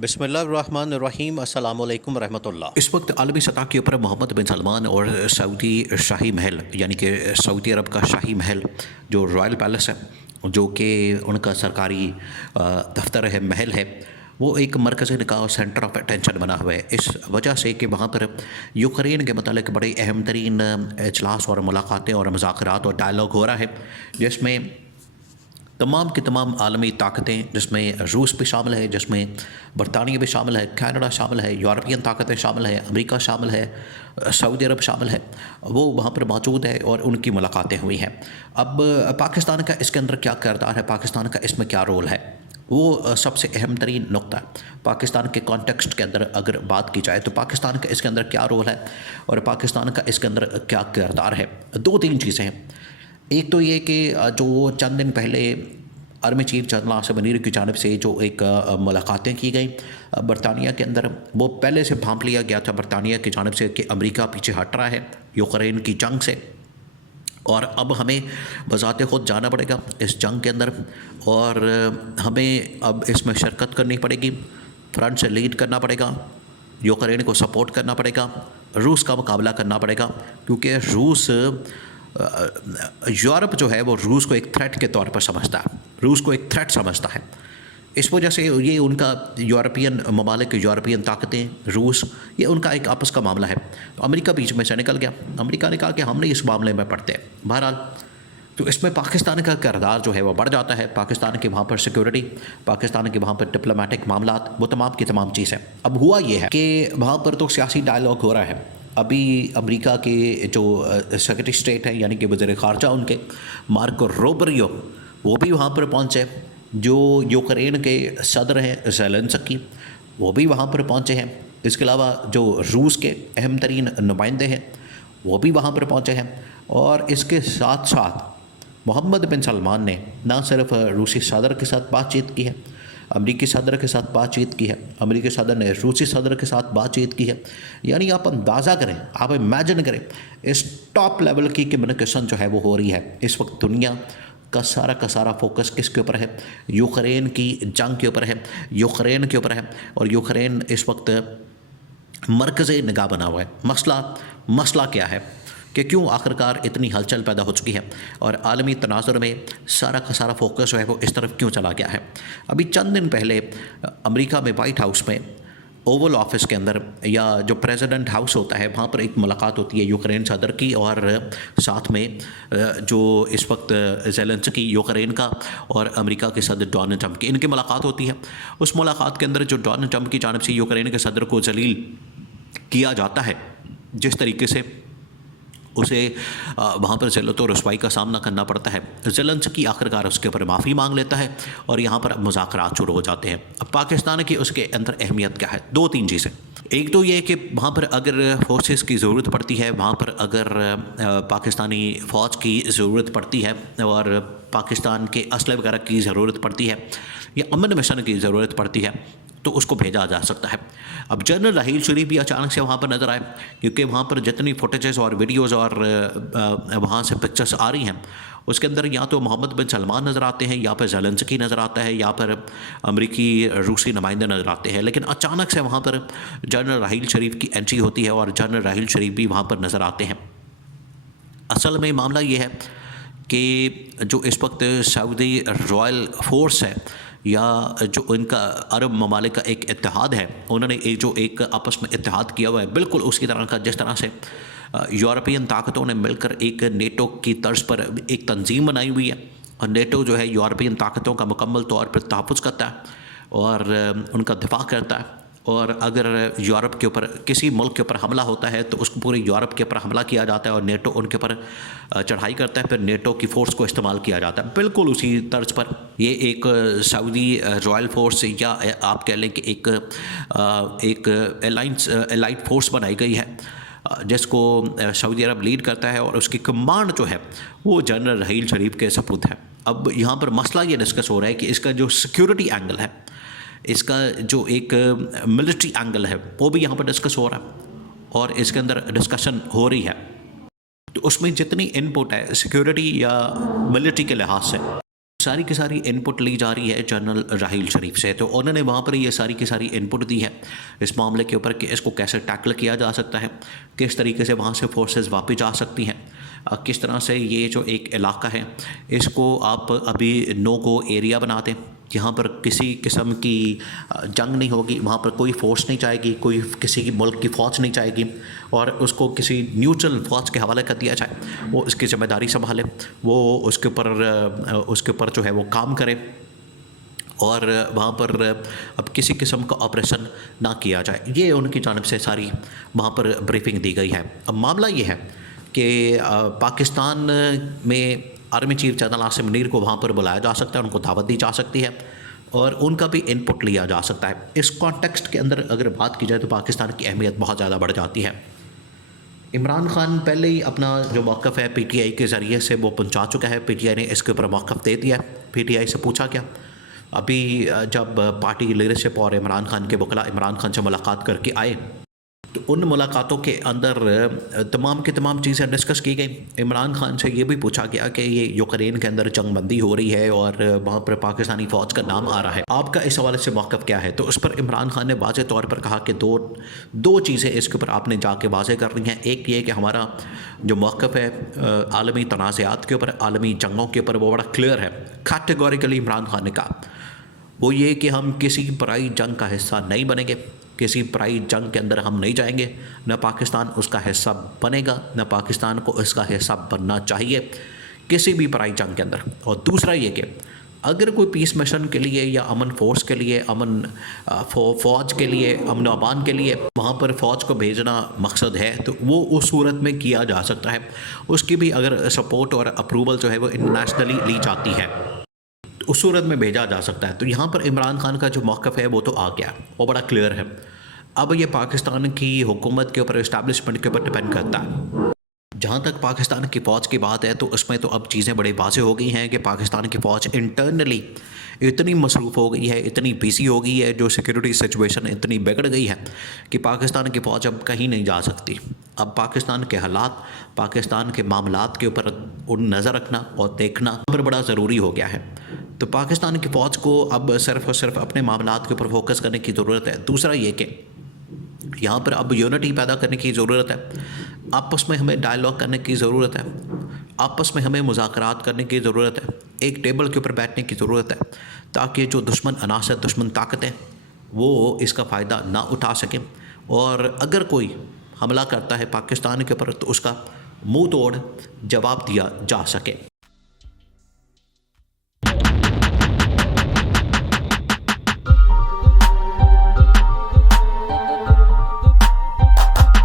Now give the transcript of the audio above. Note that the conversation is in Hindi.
बिस्मिल्लाहिर्रहमानिर्रहीम अस्सलामु अलैकुम रहमतुल्लाह। इस वक्त आलमी सतह के ऊपर मोहम्मद बिन सलमान और सऊदी शाही महल यानी कि सऊदी अरब का शाही महल जो रॉयल पैलेस है, जो कि उनका सरकारी दफ्तर है, महल है, वो एक मरकज़ निगाह सेंटर ऑफ अटेंशन बना हुआ है। इस वजह से कि वहाँ पर यूक्रेन के मतलब बड़े अहम तरीन इजलास और मुलाकातें और मुज़ाकरात और डायलॉग हो रहा है, जिसमें तमाम की तमाम आलमी ताकतें, जिसमें रूस भी शामिल है, जिसमें बरतानिया भी शामिल है, कनाडा शामिल है, यूरोपियन ताकतें शामिल है, अमेरिका शामिल है, सऊदी अरब शामिल है, वो वहाँ पर मौजूद है और उनकी मुलाकातें हुई हैं। अब पाकिस्तान का इसके अंदर क्या किरदार है, पाकिस्तान का इसमें क्या रोल है, वो सबसे अहम तरीन नुक्ता है। पाकिस्तान के कॉन्टेक्स्ट के अंदर अगर बात की जाए तो पाकिस्तान का इसके अंदर क्या रोल है और पाकिस्तान का इसके अंदर क्या किरदार है। दो तीन चीज़ें हैं। एक तो ये कि जो चंद दिन पहले army chief general Asim Munir की जानिब से जो एक मुलाकातें की गई बरतानिया के अंदर, वो पहले से भांप लिया गया था बरतानिया की जानिब से कि अमेरिका पीछे हट रहा है यूक्रेन की जंग से, और अब हमें बज़ाते ख़ुद जाना पड़ेगा इस जंग के अंदर और हमें अब इसमें शिरकत करनी पड़ेगी, फ्रंट से लीड करना पड़ेगा, यूक्रेन को सपोर्ट करना पड़ेगा, रूस का मुकाबला करना पड़ेगा, क्योंकि रूस यूरोप जो है वो रूस को एक थ्रेट के तौर पर समझता है, रूस को एक थ्रेट समझता है। इस वजह से ये उनका यूरोपियन ममालिक, यूरोपियन ताकतें, रूस, ये उनका एक आपस का मामला है। तो अमेरिका बीच में से निकल गया। अमेरिका ने कहा कि हम नहीं इस मामले में पड़ते हैं। बहरहाल तो इसमें पाकिस्तान का किरदार जो है वो बढ़ जाता है। पाकिस्तान के वहाँ पर सिक्योरिटी, पाकिस्तान के वहाँ पर डिप्लोमेटिक मामलात, वो तमाम की तमाम चीज़ है। अब हुआ ये है कि वहाँ पर तो सियासी डायलॉग हो रहा है। अभी अमेरिका के जो सेक्रेटरी स्टेट हैं यानी कि वज़ीर ख़ारजा उनके मार्को रूबियो, वो भी वहाँ पर पहुँचे। जो यूक्रेन के सदर हैं ज़ेलेंस्की, वो भी वहाँ पर पहुँचे हैं। इसके अलावा जो रूस के अहम तरीन नुमाइंदे हैं वो भी वहाँ पर पहुँचे हैं। और इसके साथ साथ मोहम्मद बिन सलमान ने ना सिर्फ रूसी सदर के साथ बातचीत की है, अमरीकी सदर के साथ बातचीत की है, अमरीकी सदर ने रूसी सदर के साथ बातचीत की है। यानी आप अंदाज़ा करें, आप इमेजिन करें इस टॉप लेवल की कम्युनिकेशन जो है वो हो रही है। इस वक्त दुनिया का सारा फोकस किसके ऊपर है? यूक्रेन की जंग के ऊपर है, यूक्रेन के ऊपर है। और यूक्रेन इस वक्त मरकज़ निगाह बना हुआ है। मसला क्या है कि क्यों आखिरकार इतनी हलचल पैदा हो चुकी है और आलमी तनाज़ुर में सारा का सारा फोकस जो है वो इस तरफ क्यों चला गया है। अभी चंद दिन पहले अमेरिका में वाइट हाउस में ओवल ऑफिस के अंदर, या जो प्रेसिडेंट हाउस होता है, वहाँ पर एक मुलाकात होती है यूक्रेन सदर की और साथ में जो इस वक्त ज़ेलेंस्की यूक्रेन का और अमेरिका के सदर डोनाल्ड ट्रंप की, इनकी मुलाकात होती है। उस मुलाकात के अंदर जो डोनाल्ड ट्रंप की जानिब से यूक्रेन के सदर को जलील किया जाता है, जिस तरीके से उसे वहाँ पर ज़िल्लत और रुसवाई का सामना करना पड़ता है, ज़ेलेंस्की आखिरकार उसके ऊपर माफ़ी मांग लेता है और यहाँ पर मुज़ाकरात शुरू हो जाते हैं। अब पाकिस्तान की उसके अंदर अहमियत क्या है? दो तीन चीज़ें। एक तो ये कि वहाँ पर अगर फोर्सेस की ज़रूरत पड़ती है, वहाँ पर अगर पाकिस्तानी फ़ौज की ज़रूरत पड़ती है और पाकिस्तान के असले वगैरह की ज़रूरत पड़ती है या अमन मिशन की ज़रूरत पड़ती है, तो उसको भेजा जा सकता है। अब जनरल राहील शरीफ भी अचानक से वहाँ पर नज़र आए, क्योंकि वहाँ पर जितनी फुटेजेस और वीडियोज़ और वहाँ से पिक्चर्स आ रही हैं, उसके अंदर या तो मोहम्मद बिन सलमान नज़र आते हैं, या फिर ज़ेलेंस्की नज़र आता है, या फिर अमरीकी रूसी नुमाइंदे नज़र आते हैं। लेकिन अचानक से वहाँ पर जनरल राहील शरीफ की एंट्री होती है और जनरल राहील शरीफ भी वहाँ पर नज़र आते हैं। असल में मामला ये है कि जो इस वक्त सऊदी रॉयल फोर्स है या जो इनका अरब ममालिक का एक इत्तेहाद है, उन्होंने एक आपस में इत्तेहाद किया हुआ है, बिल्कुल उसी तरह का जिस तरह से यूरोपियन ताकतों ने मिलकर एक नेटो की तर्ज पर एक तंजीम बनाई हुई है। और नेटो जो है यूरोपियन ताकतों का मुकम्मल तौर पर तहफ़्फ़ुज़ करता है और उनका दिफा करता है। और अगर यूरोप के ऊपर किसी मुल्क के ऊपर हमला होता है तो उसको पूरे यूरोप के ऊपर हमला किया जाता है और नेटो उनके ऊपर चढ़ाई करता है, फिर नेटो की फ़ोर्स को इस्तेमाल किया जाता है। बिल्कुल उसी तर्ज पर ये एक सऊदी रॉयल फोर्स, या आप कह लें कि एक एलाइट फोर्स बनाई गई है जिसको सऊदी अरब लीड करता है और उसकी कमांड जो है वो जनरल राहील शरीफ के सपुर्द है। अब यहाँ पर मसला ये डिस्कस हो रहा है कि इसका जो सिक्योरिटी एंगल है, इसका जो एक मिलिट्री एंगल है, वो भी यहाँ पर डिस्कस हो रहा है और इसके अंदर डिस्कशन हो रही है। तो उसमें जितनी इनपुट है सिक्योरिटी या मिलिट्री के लिहाज से, सारी की सारी इनपुट ली जा रही है जनरल राहील शरीफ से। तो उन्होंने वहाँ पर ये सारी की सारी इनपुट दी है इस मामले के ऊपर कि इसको कैसे टैकल किया जा सकता है, किस तरीके से वहाँ से फोर्सेस वापस जा सकती हैं, किस तरह से ये जो एक इलाका है इसको आप अभी नो गो एरिया बना दें, यहाँ पर किसी किस्म की जंग नहीं होगी, वहाँ पर कोई फोर्स नहीं जाएगी, कोई किसी की मुल्क की फ़ौज नहीं जाएगी और उसको किसी न्यूट्रल फ़ौज के हवाले कर दिया जाए, वो इसकी ज़िम्मेदारी संभाले, वो उसके ऊपर जो है वो काम करे और वहाँ पर अब किसी किस्म का ऑपरेशन ना किया जाए। ये उनकी जानिब से सारी वहाँ पर ब्रीफिंग दी गई है। अब मामला ये है कि पाकिस्तान में army chief general Asim Munir को वहाँ पर बुलाया जा सकता है, उनको दावत दी जा सकती है और उनका भी इनपुट लिया जा सकता है। इस कॉन्टेक्स्ट के अंदर अगर बात की जाए तो पाकिस्तान की अहमियत बहुत ज़्यादा बढ़ जाती है। इमरान खान पहले ही अपना जो मौक़िफ़ है पीटीआई के ज़रिए से वो पहुँचा चुका है, पीटीआई ने इसके ऊपर मौक़िफ़ दे दिया है। पीटीआई से पूछा गया, अभी जब पार्टी लीडरशिप और इमरान खान के वकला इमरान खान से मुलाकात करके आए तो उन मुलाकातों के अंदर तमाम की तमाम चीज़ें डिस्कस की गई। इमरान खान से ये भी पूछा गया कि ये यूक्रेन के अंदर जंगबंदी हो रही है और वहाँ पर पाकिस्तानी फ़ौज का नाम आ रहा है, आपका इस हवाले से मौक़िफ़ क्या है। तो उस पर इमरान खान ने वाज़ेह तौर पर कहा कि दो चीज़ें इसके ऊपर आपने जाके वाज़ेह करनी हैं। एक ये कि हमारा जो मौक़िफ़ है आलमी तनाज़ात के ऊपर, आलमी जंगों के ऊपर वो बड़ा क्लियर है। कैटेगोरिकली इमरान खान ने कहा वो ये कि हम किसी पराई जंग का हिस्सा नहीं बनेंगे, किसी पराई जंग के अंदर हम नहीं जाएंगे, न पाकिस्तान उसका हिस्सा बनेगा, न पाकिस्तान को इसका हिस्सा बनना चाहिए किसी भी पराई जंग के अंदर। और दूसरा ये कि अगर कोई पीस मिशन के लिए या अमन फोर्स के लिए, अमन फ़ौज के लिए, अमन अमान के लिए वहाँ पर फ़ौज को भेजना मकसद है तो वो उस सूरत में किया जा सकता है। उसकी भी अगर सपोर्ट और अप्रूवल जो है वो इंटरनेशनली ली जाती है उस सूरत में भेजा जा सकता है। तो यहाँ पर इमरान खान का जो मौक़िफ़ है वो तो आ गया, वो बड़ा क्लियर है। अब ये पाकिस्तान की हुकूमत के ऊपर, इस्टेब्लिशमेंट के ऊपर डिपेंड करता है। जहाँ तक पाकिस्तान की फ़ौज की बात है तो उसमें तो अब चीज़ें बड़ी वाज़ेह हो गई हैं कि पाकिस्तान की फ़ौज इंटरनली इतनी मसरूफ़ हो गई है, इतनी बिजी हो गई है, जो सिक्योरिटी सिचुएशन इतनी बिगड़ गई है कि पाकिस्तान की फ़ौज अब कहीं नहीं जा सकती। अब पाकिस्तान के हालात, पाकिस्तान के मामलात के ऊपर उन नज़र रखना और देखना पर बड़ा ज़रूरी हो गया है। तो पाकिस्तान की फ़ौज को अब सिर्फ़ और सिर्फ अपने मामलात के ऊपर फोकस करने की ज़रूरत है। दूसरा ये कि यहाँ पर अब यूनिटी पैदा करने की ज़रूरत है, आपस में हमें डायलॉग करने की ज़रूरत है, आपस में हमें मुज़ाकरात करने की ज़रूरत है, एक टेबल के ऊपर बैठने की ज़रूरत है ताकि जो दुश्मन अनासर, दुश्मन ताकतें वो इसका फ़ायदा ना उठा सकें और अगर कोई हमला करता है पाकिस्तान के ऊपर तो उसका मुंह तोड़ जवाब दिया जा सके।